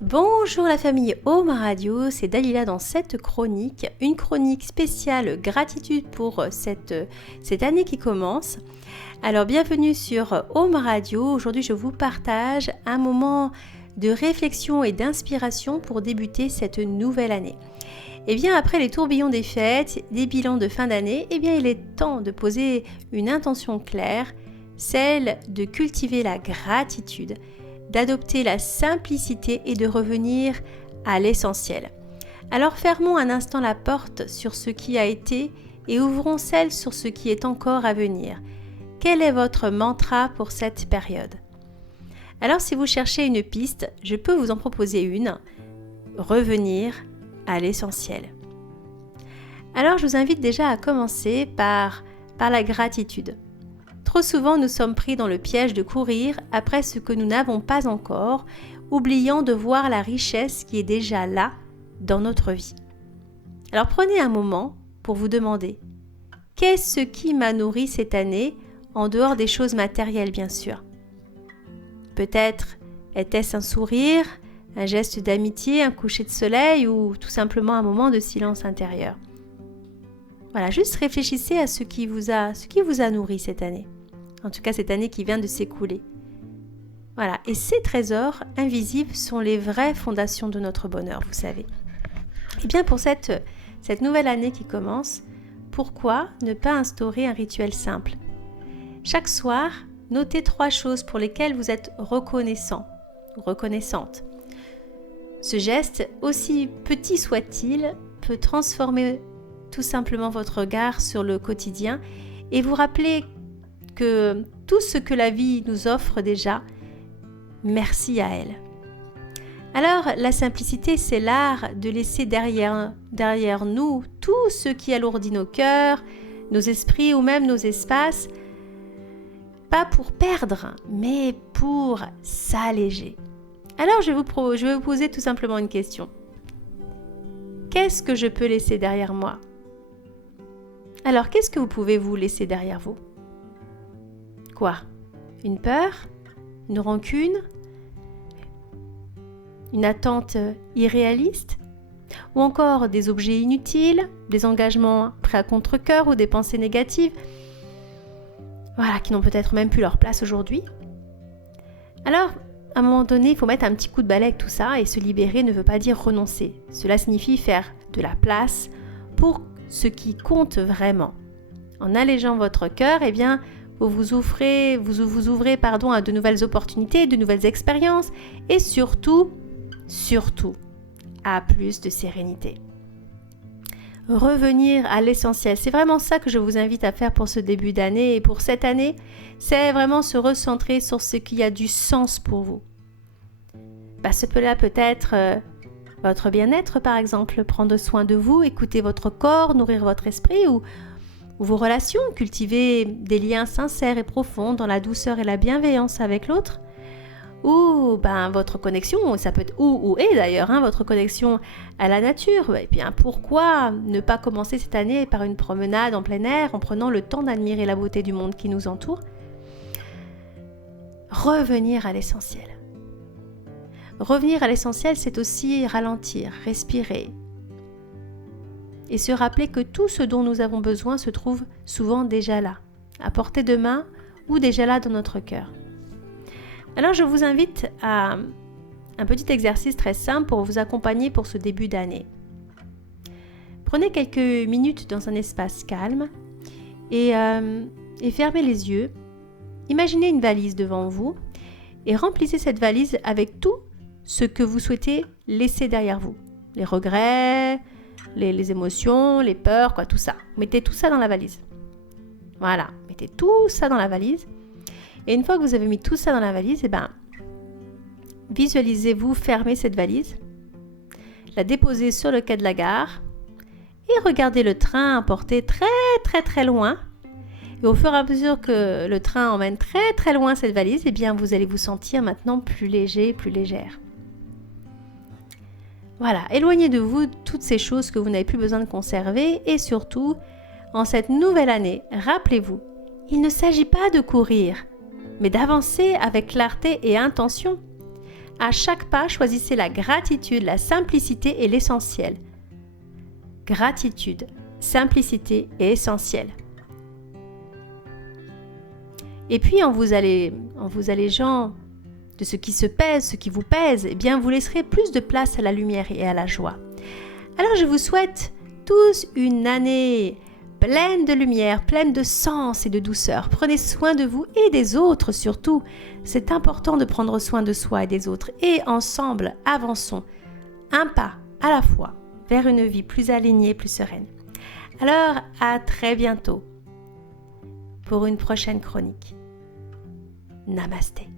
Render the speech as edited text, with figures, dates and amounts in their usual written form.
Bonjour la famille Home Radio, c'est Dalila dans cette chronique, une chronique spéciale gratitude pour cette année qui commence. Alors bienvenue sur Home Radio, aujourd'hui je vous partage un moment de réflexion et d'inspiration pour débuter cette nouvelle année. Et bien après les tourbillons des fêtes, des bilans de fin d'année, il est temps de poser une intention claire, celle de cultiver la gratitude, d'adopter la simplicité et de revenir à l'essentiel. Alors fermons un instant la porte sur ce qui a été et ouvrons celle sur ce qui est encore à venir. Quel est votre mantra pour cette période ? Alors si vous cherchez une piste, je peux vous en proposer une. Revenir à l'essentiel. Alors je vous invite déjà à commencer par la gratitude. Trop souvent, nous sommes pris dans le piège de courir après ce que nous n'avons pas encore, oubliant de voir la richesse qui est déjà là dans notre vie. Alors prenez un moment pour vous demander « Qu'est-ce qui m'a nourri cette année en dehors des choses matérielles, bien sûr ?» Peut-être était-ce un sourire, un geste d'amitié, un coucher de soleil ou tout simplement un moment de silence intérieur. Voilà, juste réfléchissez à ce qui vous a nourri cette année. En tout cas, cette année qui vient de s'écouler. Voilà, et ces trésors invisibles sont les vraies fondations de notre bonheur, vous savez. Et bien pour cette nouvelle année qui commence, pourquoi ne pas instaurer un rituel simple ? Chaque soir, notez 3 choses pour lesquelles vous êtes reconnaissant ou reconnaissante. Ce geste, aussi petit soit-il, peut transformer tout simplement votre regard sur le quotidien et vous rappeler que tout ce que la vie nous offre déjà, merci à elle. Alors, la simplicité, c'est l'art de laisser derrière nous tout ce qui alourdit nos cœurs, nos esprits ou même nos espaces, pas pour perdre, mais pour s'alléger. Alors, je vais vous poser tout simplement une question. Qu'est-ce que je peux laisser derrière moi ? Alors, qu'est-ce que vous pouvez vous laisser derrière vous ? Quoi ? Une peur ? Une rancune ? Une attente irréaliste ? Ou encore des objets inutiles, des engagements pris à contre-cœur ou des pensées négatives ? Voilà, qui n'ont peut-être même plus leur place aujourd'hui. Alors, à un moment donné, il faut mettre un petit coup de balai avec tout ça et se libérer ne veut pas dire renoncer. Cela signifie faire de la place pour ce qui compte vraiment. En allégeant votre cœur, vous vous ouvrez à de nouvelles opportunités, de nouvelles expériences et surtout, à plus de sérénité. Revenir à l'essentiel, c'est vraiment ça que je vous invite à faire pour ce début d'année et pour cette année, c'est vraiment se recentrer sur ce qui a du sens pour vous. Cela peut être votre bien-être par exemple, prendre soin de vous, écouter votre corps, nourrir votre esprit ou vos relations, cultiver des liens sincères et profonds dans la douceur et la bienveillance avec l'autre, ou votre connexion, ça peut être votre connexion à la nature. Et bien pourquoi ne pas commencer cette année par une promenade en plein air en prenant le temps d'admirer la beauté du monde qui nous entoure ? Revenir à l'essentiel. Revenir à l'essentiel, c'est aussi ralentir, respirer, et se rappeler que tout ce dont nous avons besoin se trouve souvent déjà là, à portée de main ou déjà là dans notre cœur. Alors je vous invite à un petit exercice très simple pour vous accompagner pour ce début d'année. Prenez quelques minutes dans un espace calme et fermez les yeux. Imaginez une valise devant vous et remplissez cette valise avec tout ce que vous souhaitez laisser derrière vous. Les regrets, les émotions, les peurs, tout ça. Mettez tout ça dans la valise. Voilà, mettez tout ça dans la valise. Et une fois que vous avez mis tout ça dans la valise, visualisez-vous fermer cette valise, la déposer sur le quai de la gare et regardez le train emporter très très très loin. Et au fur et à mesure que le train emmène très très loin cette valise, vous allez vous sentir maintenant plus léger, plus légère. Voilà, éloignez de vous toutes ces choses que vous n'avez plus besoin de conserver et surtout, en cette nouvelle année, rappelez-vous, il ne s'agit pas de courir, mais d'avancer avec clarté et intention. À chaque pas, choisissez la gratitude, la simplicité et l'essentiel. Gratitude, simplicité et essentiel. Et puis, en vous allégeant de ce qui se pèse, ce qui vous pèse, eh bien, vous laisserez plus de place à la lumière et à la joie. Alors, je vous souhaite tous une année pleine de lumière, pleine de sens et de douceur. Prenez soin de vous et des autres surtout. C'est important de prendre soin de soi et des autres. Et ensemble, avançons un pas à la fois vers une vie plus alignée, plus sereine. Alors, à très bientôt pour une prochaine chronique. Namasté.